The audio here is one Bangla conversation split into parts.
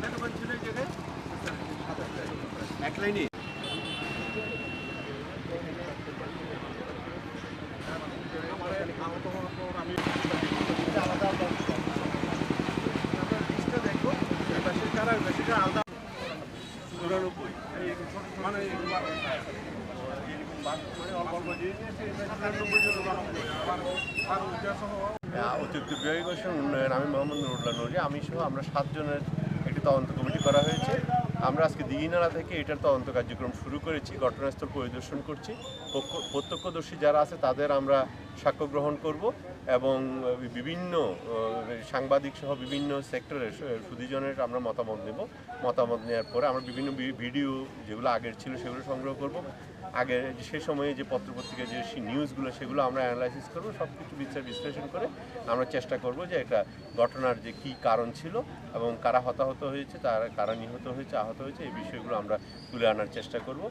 কয়টা দোকান ছিল এই জায়গায়? এক লাইনে মানে মানে অতিরিক্ত ব্যয় উন্নয়ন আমি মোহাম্মদ নুরুল্লাহ নুরি আমি সহ আমরা সাতজনের তদন্ত কমিটি করা হয়েছে। আমরা আজকে দিঘিনালা থেকে এটার তদন্ত কার্যক্রম শুরু করেছি, ঘটনাস্থল পরিদর্শন করছি। প্রত্যক্ষদর্শী যারা আছে তাদের আমরা সাক্ষ্য গ্রহণ করব এবং বিভিন্ন সাংবাদিক সহ বিভিন্ন সেক্টরের সুদীজনের আমরা মতামত নেব। মতামত নেওয়ার পরে আমরা বিভিন্ন ভিডিও যেগুলো আগের ছিল সেগুলো সংগ্রহ করব। আগে সে সময়ে যে পত্রপত্রিকা যে নিউজগুলো সেগুলো আমরা অ্যানালাইসিস করব সব কিছু বিচার বিশ্লেষণ করে আমরা চেষ্টা করব যে একটা ঘটনার যে কি কারণ ছিল এবং কারা হতাহত হয়েছে তারা কারা নিহত হয়েছে আহত হয়েছে এই বিষয়গুলো আমরা তুলে আনার চেষ্টা করব।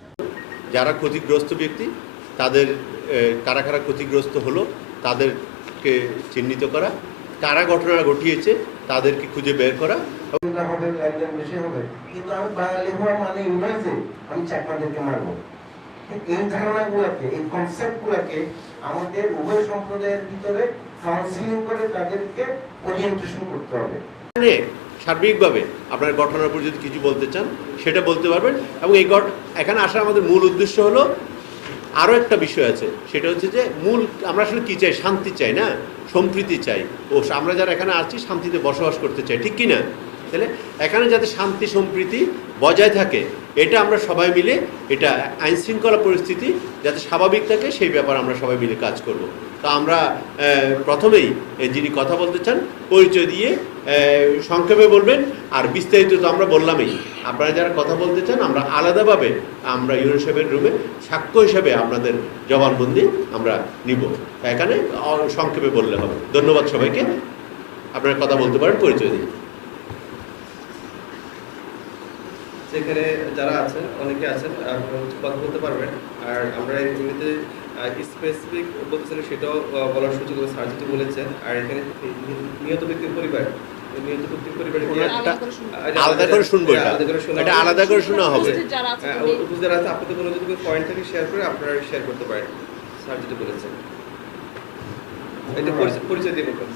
যারা ক্ষতিগ্রস্ত ব্যক্তি তাদের কারা কারা ক্ষতিগ্রস্ত হলো তাদেরকে চিহ্নিত করা কারা ঘটনা ঘটিয়েছে তাদেরকে খুঁজে বের করা। হবে লেনদেন বেশি হবে কিন্তু আমি বাঙালি হওয়া মানে আমি চাকমাদেরকে মারবো। এই ধারণাগুলোকে, এই কনসেপ্টগুলোকে আমাদের উভয় সম্প্রদায়ের ভিতরে কাউন্সিলিং করে তাদেরকে ওরিয়েন্টেশন করতে হবে। সার্বিকভাবে আপনার ঘটনার উপর যদি কিছু বলতে চান, সেটা বলতে পারবেন। এবং এই এখানে আসার আমাদের মূল উদ্দেশ্য হলো আরও একটা বিষয় আছে, সেটা হচ্ছে যে মূল আমরা আসলে কী চাই? শান্তি চাই না? সম্প্রীতি চাই। ও, আমরা যারা এখানে আছি, শান্তিতে বসবাস করতে চাই, ঠিক কি না তাহলে এখানে যাতে শান্তি, সম্প্রীতি বজায় থাকে এটা আমরা সবাই মিলে, এটা আইনশৃঙ্খলা পরিস্থিতি যাতে স্বাভাবিক থাকে, সেই ব্যাপারে আমরা সবাই মিলে কাজ করব। তো আমরা প্রথমেই যিনি কথা বলতে চান, পরিচয় দিয়ে সংক্ষেপে বলবেন। আর বিস্তারিত তো আমরা বললামই। আপনারা যারা কথা বলতে চান, আমরা আলাদাভাবে আমরা ইউনো সাহেবের রুমে সাক্ষ্য হিসেবে আপনাদের জবানবন্দি আমরা নিব। এখানে সংক্ষেপে বললে হবে। ধন্যবাদ সবাইকে। আপনারা কথা বলতে পারেন, পরিচয় দিন। সেখানে যারা আছেন অনেকে আছেন কথা বলতে পারবেন আর আমরা এই জমিতে স্পেসিফিক বলতেছিলেন সেটাও বলার সুযোগ হবে স্যার যেটি বলেছেন। আর এখানে নিহত ব্যক্তির পরিবার। ওই নিহত ব্যক্তির পরিবারে কি- ওনারটা আহ, আলাদা করে শুনব এটা। আলাদা করে শোনা হবে। আলাদা করে শোনা হবে। উপস্থিত যারা আছে হ্যাঁ, তুমি- উপস্থিত যারা আছে আপনাদের কোনো যদি পয়েন্ট থাকে শেয়ার করে আপনারা শেয়ার করতে পারেন। স্যার যেটা বলেছেন। এটা পরিচয়- পরিচয় দিয়ে বলবেন।